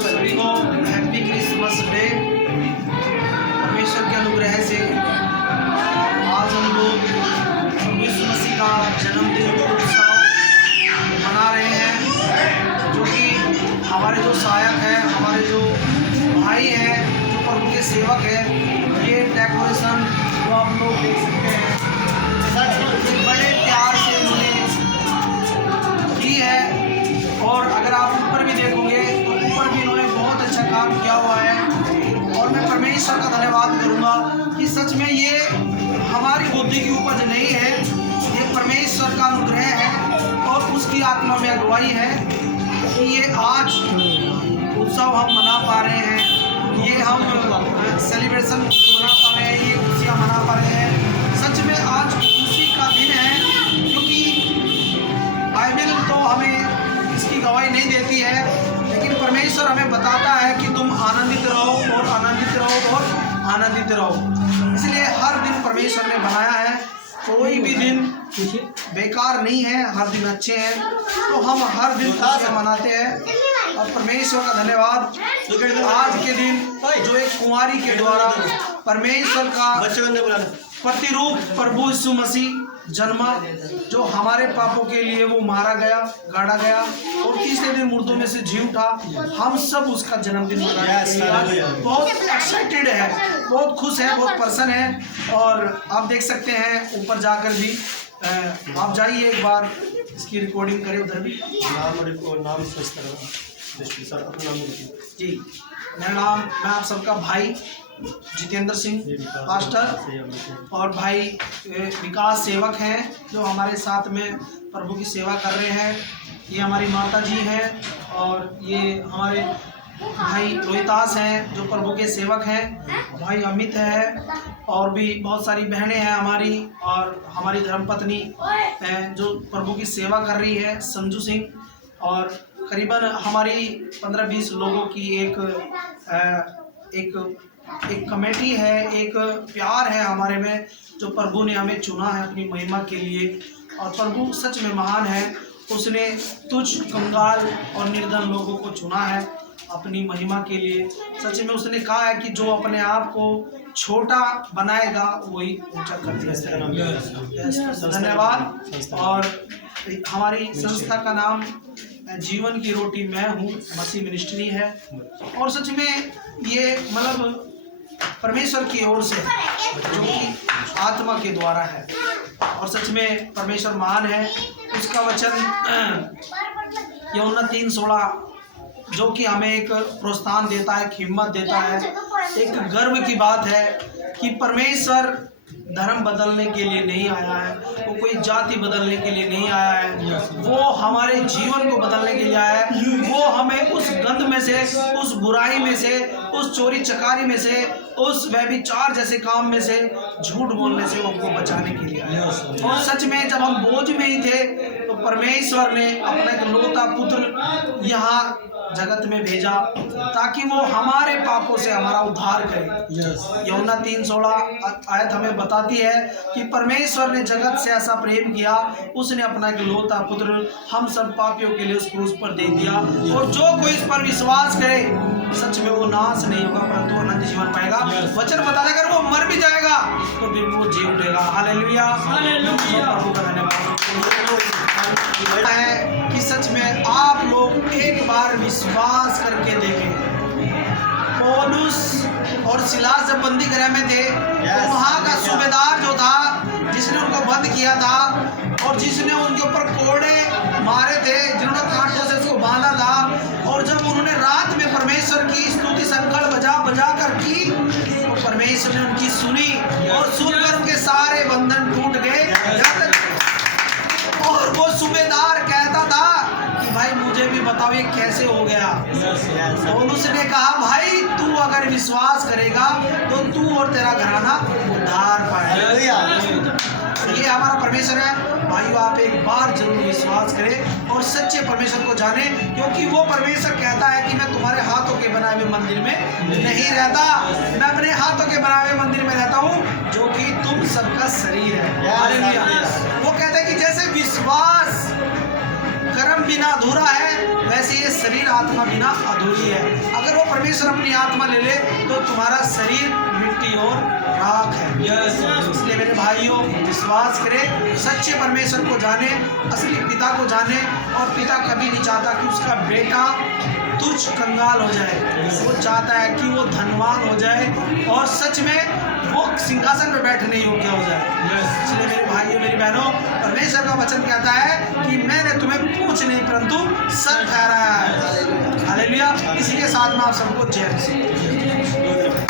सभी को happy Christmas day. परमेश्वर के अनुग्रह से आज हम लोग यीशु मसीह का जन्मदिन उत्सव मना रहे हैं, जो कि हमारे जो सहायक हैं, हमारे जो भाई हैं, जो प्रभु के सेवक हैं, ये डेकोरेशन जो आप लोग देख सकते हैं बड़े प्यार से उन्होंने की है। और अगर आप ऊपर भी देखोगे तो ऊपर भी इन्होंने बहुत अच्छा काम किया हुआ है। और मैं परमेश्वर का धन्यवाद करूंगा कि सच में ये हमारी बुद्धि की उपज नहीं है, ये परमेश्वर का अनुग्रह है और उसकी आत्मा में अगुवाई है कि ये आज उत्सव हम मना पा रहे हैं, ये हम सेलिब्रेशन मना पा रहे हैं, ये खुशियाँ मना पा रहे हैं। सच में आज खुशी का दिन है, क्योंकि बाइबल तो हमें इसकी गवाही नहीं देती है, लेकिन परमेश्वर हमें बताता है कि तुम आनंदित रहो और आनंदित रहो और आनंदित रहो। इसलिए हर दिन परमेश्वर ने बनाया है, कोई भी दिन बेकार नहीं है, हर दिन अच्छे हैं। तो हम हर दिन खुशियाँ मनाते हैं और परमेश्वर का धन्यवाद। आज के दिन जो एक कुंवारी के द्वारा परमेश्वर का प्रतिरूप प्रभु यीशु मसीह जन्मा, जो हमारे पापों के लिए वो मारा गया, गाड़ा गया और तीसरे दिन मुर्दों में से जी उठा। हम सब उसका जन्मदिन मनाते हैं, बहुत एक्साइटेड है, बहुत खुश है, बहुत प्रसन्न है। और आप देख सकते हैं ऊपर जाकर भी आप जाइए एक बार, इसकी रिकॉर्डिंग करें उधर भी। जी, मेरा नाम, मैं आप सबका भाई जितेंद्र सिंह पास्टर और भाई विकास सेवक हैं, जो हमारे साथ में प्रभु की सेवा कर रहे हैं। ये हमारी माता जी हैं और ये हमारे भाई रोहितास हैं, जो प्रभु के सेवक हैं। भाई अमित है और भी बहुत सारी बहनें हैं हमारी, और हमारी धर्मपत्नी हैं जो प्रभु की सेवा कर रही है, संजू सिंह। और करीबन हमारी 15-20 लोगों की एक कमेटी है, एक प्यार है हमारे में, जो प्रभु ने हमें चुना है अपनी महिमा के लिए। और प्रभु सच में महान है, उसने तुच्छ, कंगाल और निर्धन लोगों को चुना है अपनी महिमा के लिए। सच में उसने कहा है कि जो अपने आप को छोटा बनाएगा वही ऊंचा कर दिया। धन्यवाद। और हमारी संस्था का नाम जीवन की रोटी मैं हूँ मसीह मिनिस्ट्री है। और सच में ये मतलब परमेश्वर की ओर से, जो कि आत्मा के द्वारा है। और सच में परमेश्वर महान है। उसका वचन यूहन्ना 3:16 जो कि हमें एक प्रोत्साहन देता है, एक हिम्मत देता है, एक गर्व की बात है कि परमेश्वर धर्म बदलने के लिए नहीं आया है, वो कोई जाति बदलने के लिए नहीं आया है, वो हमारे जीवन को बदलने के लिए आया है। वो हमें उस गंध में से, उस बुराई में से, उस चोरी चकारी में से, उस व्यभिचार जैसे काम में से, झूठ बोलने से हमको बचाने के लिए आया। और सच में जब हम बोझ में ही थे तो परमेश्वर ने अपना एक लौता पुत्र यहाँ जगत में भेजा ताकि वो हमारे पापों से हमारा उद्धार करे। यूहन्ना 3:16 आयत हमें बताती है कि परमेश्वर ने जगत से ऐसा प्रेम किया, उसने अपना एक लौता पुत्र हम सब पापियों के लिए उस क्रूस पर दे दिया। और जो कोई इस पर विश्वास करे सच में वो नाश नहीं होगा परंतु अनंत जीवन पाएगा। वचन बताता है अगर वो मर भी जाएगा तो फिर वो जी उठेगा। हालेलुया, प्रभु का धन्यवाद है कि सच में आप लोग एक बार विश्वास करके देखें। पौलुस और सिलास जब बंदी गृह में थे तो वहाँ का सूबेदार जो था, जिसने उनको बंद किया था और जिसने उनके ऊपर कोड़े मारे थे, जिन्होंने कांटों से उसको बांधा था, और जब उन्होंने रात में परमेश्वर की स्तुति संकट बजा कर की तो परमेश्वर ने उनकी सुनी और सुनकर उनके सारे बंधन टूट गए। और वो सूबेदार कहता था कि भाई मुझे भी बताओ ये कैसे हो गया। और उसने कहा भाई तू अगर विश्वास करेगा तो तू और तेरा घराना उद्धार पाएगा। ये हमारा परमेश्वर है। भाइयों आप एक बार जरूर विश्वास करें और सच्चे परमेश्वर को जाने, क्योंकि वो परमेश्वर कहता है कि मैं तुम्हारे हाथों के बनाए हुए मंदिर में नहीं रहता, मैं अपने हाथों के बनाए हुए मंदिर में रहता हूँ जो कि तुम सबका शरीर है। वो कहता है कि जैसे विश्वास कर्म बिना अधूरा है, वैसे ये शरीर आत्मा बिना अधूरी है। अगर वो परमेश्वर अपनी आत्मा ले ले तो तुम्हारा शरीर मिट्टी और राख है। इसलिए मेरे भाइयों, विश्वास करें, सच्चे परमेश्वर को जाने, असली पिता को जाने। और पिता कभी नहीं चाहता कि उसका बेटा तुच्छ कंगाल हो जाए। वो चाहता है कि वो धनवान हो जाए और सच में वो सिंहासन पर बैठने योग्य हो जाए। इसलिए मेरे भाइयों, मेरी बहनों, परमेश्वर का वचन कहता है कि मैंने तुम्हें पूछ नहीं परंतु सर ठहराया है। हालेलुया। इसी के साथ में आप सबको जय मसीह।